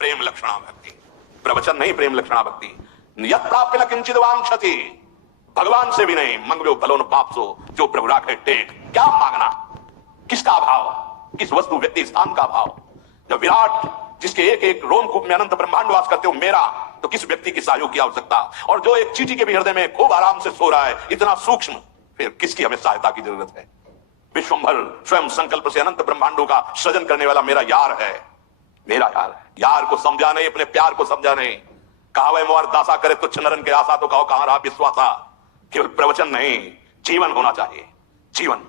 प्रेम लक्षणा भक्ति, प्रवचन नहीं, प्रेम लक्षणा भक्ति। यत् प्राप्य न किंचित वांछति, भगवान से भी नहीं मंगलो भलो न पापसो, जो प्रभु राखे टेक। क्या मांगना, किसका भाव, किस वस्तु व्यक्ति स्थान का भाव। जब विराट जिसके एक एक रोमकूप में अनंत ब्रह्मांड वास करते हो मेरा, तो किस व्यक्ति की सहयोग की आवश्यकता। और जो एक चींटी के भी हृदय में खूब आराम से सो रहा है, इतना सूक्ष्म, फिर किसकी हमें सहायता की जरूरत है। विश्वंभर स्वयं संकल्प से अनंत ब्रह्मांडों का सृजन करने वाला मेरा यार है, मेरा यार है। यार को समझा नहीं, अपने प्यार को समझा नहीं। कहावे मोर दासा करे तुच्छ नरन के आशा, तो कहो कहां रहा विश्वासा। केवल प्रवचन नहीं, जीवन होना चाहिए। जीवन,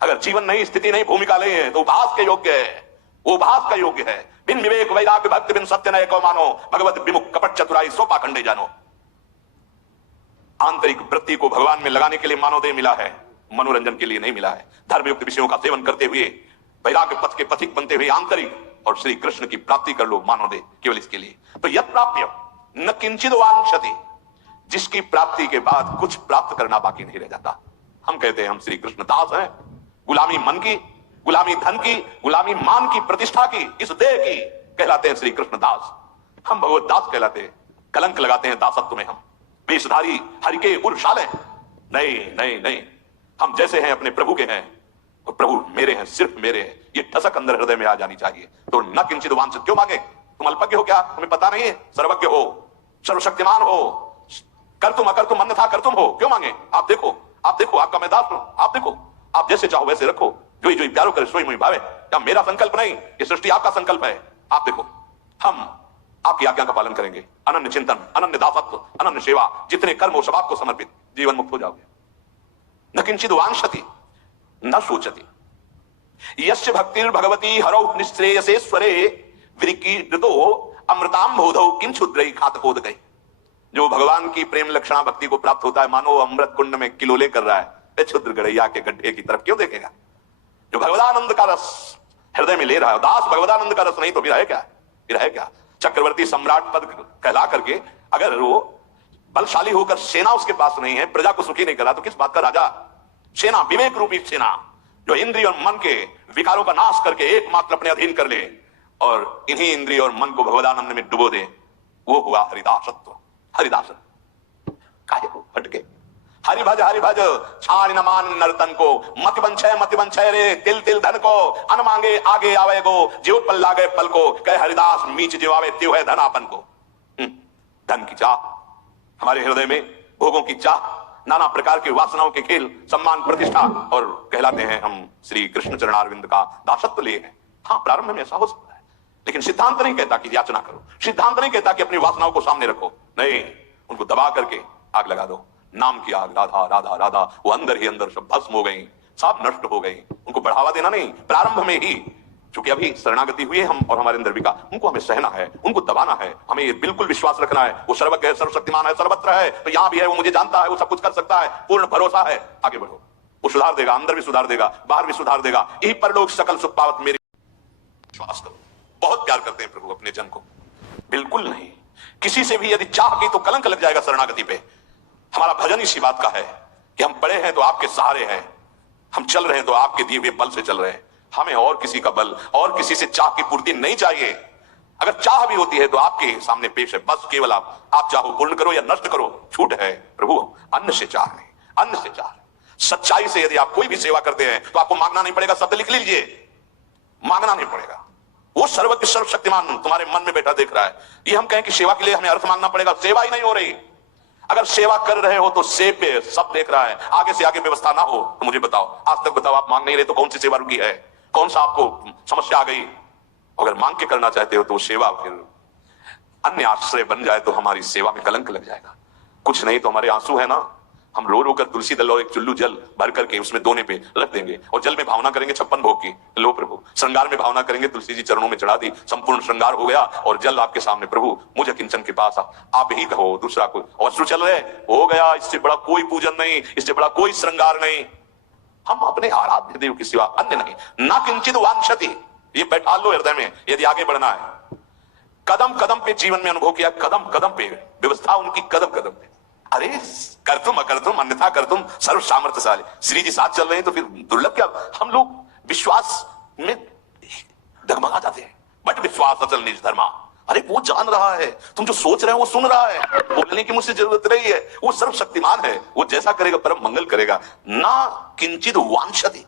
अगर जीवन नहीं, स्थिति नहीं, भूमिका नहीं है, तो उपहास के योग्य है, उपहास का योग्य है। बिन विवेक वैराग्य भक्ति बिन सत्य नय को मानो, भगवत विमुख कपट चतुराई सो पाखंडे जानो। आंतरिक वृत्ति को भगवान में लगाने के लिए मानवदेह मिला है, मनोरंजन के लिए नहीं मिला है। धर्मयुक्त विषयों का सेवन करते हुए वैराग्य पथ के पथिक बनते हुए आंतरिक और श्री कृष्ण की प्राप्ति कर लो मानवदेह, केवल इसके लिए। तो यत् प्राप्य न किंचित वांछति, जिसकी प्राप्ति के बाद कुछ प्राप्त करना बाकी नहीं रह जाता। हम कहते हैं हम श्री कृष्ण दास हैं। गुलामी मन की, गुलामी धन की, गुलामी मान की, प्रतिष्ठा की, इस देह की, कहलाते हैं श्री कृष्ण दास। हम भगवत दास कहलाते हैं। कलंक लगाते हैं दासत्व में हम, वेशधारी हरि के उर्शाले। नहीं नहीं नहीं, हम जैसे हैं अपने प्रभु के हैं, और प्रभु मेरे हैं, सिर्फ मेरे हैं, ये ठसक अंदर हृदय में आ जानी चाहिए। तो न किंचित वांछित क्यों मांगे? तुम अल्पज्ञ हो क्या? तुम्हें पता नहीं है? सर्वज्ञ हो, सर्वशक्तिमान हो, कर तुम अकर तुम अन्यथा कर तुम हो, क्यों मांगे? आप देखो, आप देखो, आपका मैं दास हूं, आप देखो, आप जैसे चाहो वैसे रखो, जो ही प्यारो करे सोई मुई भावे। क्या मेरा संकल्प नहीं, ये सृष्टि आपका संकल्प है। आप देखो, हम आपकी आज्ञा का पालन करेंगे। अनन्य चिंतन, अनन्य दासत्व, अनन्य सेवा, जितने कर्म हो सब आपको समर्पित, जीवन मुक्त हो जाओगे। न किंचित वांछति न सोचति, यस्य भक्तिर् भगवती हरौ निश्रेयसेश्वरे, विकीर्तो अमृताम बोधौ किं क्षुद्रै खातकोदकै। जो भगवान की प्रेम लक्षणा भक्ति को प्राप्त होता है, मानो अमृत कुंड में किलोले कर रहा है, क्षुद्र गड़ैया के गड्ढे की तरफ क्यों देखेगा? जो भगवदानंद का रस हृदय में ले रहा है, दास भगवदानंद का रस नहीं तो फिर है क्या? फिर है क्या? चक्रवर्ती सम्राट पद कहला करके अगर वो बलशाली होकर सेना उसके पास नहीं है, प्रजा को सुखी नहीं करा, तो किस बात का राजा? सेना, विवेक रूपी सेना, जो इंद्रिय और मन के विकारों का नाश करके एकमात्र अपने अधीन कर ले और इन्हीं इंद्रिय और मन को भगवदानंद में डुबो दे, वो हुआ हरिदासत्व। हरिदासन काहे को हटके हरि भज छाड़ न मान नर्तन को, मति बंछय रे तिल तिल धन को, अन मांगे आगे आवे गो, जीव पल लागे पल को, कहे हरिदास मीच जीवावे त्यो है धनापन को। धन की चाह, हमारे हृदय में भोगों की चाह, नाना प्रकार के वासनाओं के खेल, सम्मान प्रतिष्ठा, और कहलाते हैं हम श्री कृष्ण चरणारविंद का दासत्व लिए हैं। हाँ, प्रारंभ में ऐसा हो सकता है, लेकिन सिद्धांत नहीं कहता कि याचना करो, सिद्धांत नहीं कहता कि अपनी वासनाओं को सामने रखो। नहीं, उनको दबा करके आग लगा दो। नाम की आग, राधा राधा राधा, वो अंदर ही अंदर सब भस्म हो गई, सब नष्ट हो गई। उनको बढ़ावा देना नहीं, प्रारंभ में ही, क्योंकि अभी शरणागति हुई है हम और हमारे अंदर विकार, उनको हमें सहना है, उनको दबाना है। हमें ये बिल्कुल विश्वास रखना है, वो सर्वज्ञ है, सर्वशक्तिमान है, सर्वत्र है, तो यहां भी है, वो मुझे जानता है, वो सब कुछ कर सकता है, पूर्ण भरोसा है। आगे बढ़ो, वो सुधार देगा, अंदर भी सुधार देगा, बाहर भी सुधार देगा। यही परलोक सकल सुख पावत मेरी। विश्वास करो, बहुत प्यार करते हैं प्रभु अपने जन को, बिल्कुल नहीं। किसी से भी यदि चाह की तो कलंक लग जाएगा शरणागति पे। हमारा भजन इसी बात का है कि हम पड़े हैं तो आपके सहारे हैं, हम चल रहे हैं तो आपके दिए हुए बल से चल रहे हैं। हमें और किसी का बल और किसी से चाह की पूर्ति नहीं चाहिए। अगर चाह भी होती है तो आपके सामने पेश है, बस केवल आप चाहो पूर्ण करो या नष्ट करो, छूट है। प्रभु अन्न से चाह नहीं, अन्न से चाह। सच्चाई से यदि आप कोई भी सेवा करते हैं तो आपको मांगना नहीं पड़ेगा, शब्द लिख लीजिए, मांगना नहीं पड़ेगा। वो सर्वज्ञ सर्वशक्तिमान तुम्हारे मन में बैठा देख रहा है। ये हम कहें कि सेवा के लिए हमें अर्थ मांगना पड़ेगा, सेवा ही नहीं हो रही। अगर सेवा कर रहे हो तो सेब पे सब देख रहा है, आगे से आगे व्यवस्था ना हो तो मुझे बताओ, आज तक बताओ, आप मांग नहीं रहे तो कौन सी सेवा रुकी है? कौन सा आपको समस्या आ गई? अगर मांग के करना चाहते हो तो सेवा फिर अन्य आश्रय बन जाए तो हमारी सेवा में कलंक लग जाएगा। कुछ नहीं तो हमारे आंसू है ना, हम रो रो कर तुलसी दल और एक चुल्लू जल भर करके उसमें दोने पे रख देंगे और जल में भावना करेंगे 56 भोग की। लो प्रभु, श्रृंगार में भावना करेंगे, तुलसी जी चरणों में चढ़ा दी, संपूर्ण श्रृंगार हो गया और जल आपके सामने। प्रभु मुझे किंचन के पास आप ही कहो, दूसरा कोई। और अश्रु चल रहे, हो गया, इससे बड़ा कोई पूजन नहीं, इससे बड़ा कोई श्रृंगार नहीं। हम अपने आराध्य देव की सिवा अन्य नहीं। ना किंचित वांछति, ये बैठा लो हृदय में यदि आगे बढ़ना है। कदम कदम पे जीवन में अनुभव किया, कदम कदम पे व्यवस्था उनकी, कदम कदम पे। अरे कर तुम अकर तुम अन्यथा कर तुम सर्व सामर्थ्यशाली। श्री जी साथ चल रहे हैं तो फिर दुर्लभ क्या? हम लोग विश्वास में डगमगा जाते हैं। बट विश्वास अचल निज धर्मा, अरे वो जान रहा है, तुम जो सोच रहे हो वो सुन रहा है, बोलने की मुझसे जरूरत नहीं है, वो सर्वशक्तिमान है, वो जैसा करेगा परम मंगल करेगा। ना किंचित वांछति,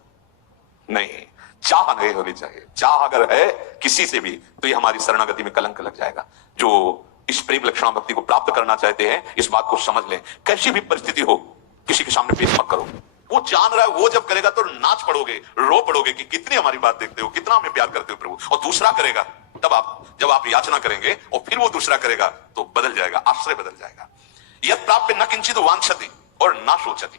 नहीं, चाह नहीं होनी चाहिए। चाह अगर है किसी से भी तो ये हमारी शरणागति में कलंक लग जाएगा। जो इस प्रेम लक्षणा भक्ति को प्राप्त करना चाहते हैं इस बात को समझ लें, कैसी भी परिस्थिति हो किसी के सामने पेश मत करो। वो जान रहा है, वो जब करेगा तो नाच पड़ोगे, रो पड़ोगे कि कितनी हमारी बात देखते हो, कितना हमें प्यार करते हो प्रभु। और दूसरा करेगा तब जब आप याचना करेंगे और फिर वो दूसरा करेगा तो बदल जाएगा, आश्रय बदल जाएगा। यद प्राप्य न किंचित वांछति और ना सोचति।